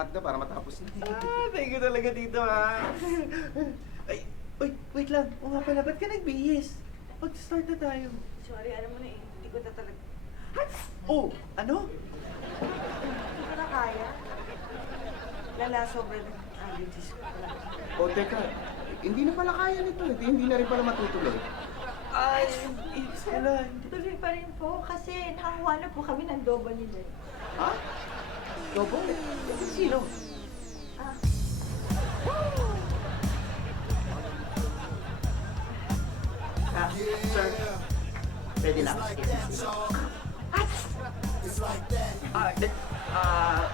natin to para matapos na. Thank you talaga dito, ha. Ay, wait lang. O nga pala, ba't ka nagbihis? Mag-start na tayo. Sorry, alam mo na eh. Hindi ko na talaga. Oh, ano? Hindi ko na kaya. Lala, sobrang allergies ko pala. O teka, hindi na pala kaya nito. Hindi na rin pala matutuloy. Ay, wala. Tuloy pa rin po kasi nakakuha na po kami ng dobo nila. Ha? Lobo? Sino? Ah. Sir, pwede lang. It's like that. Ah,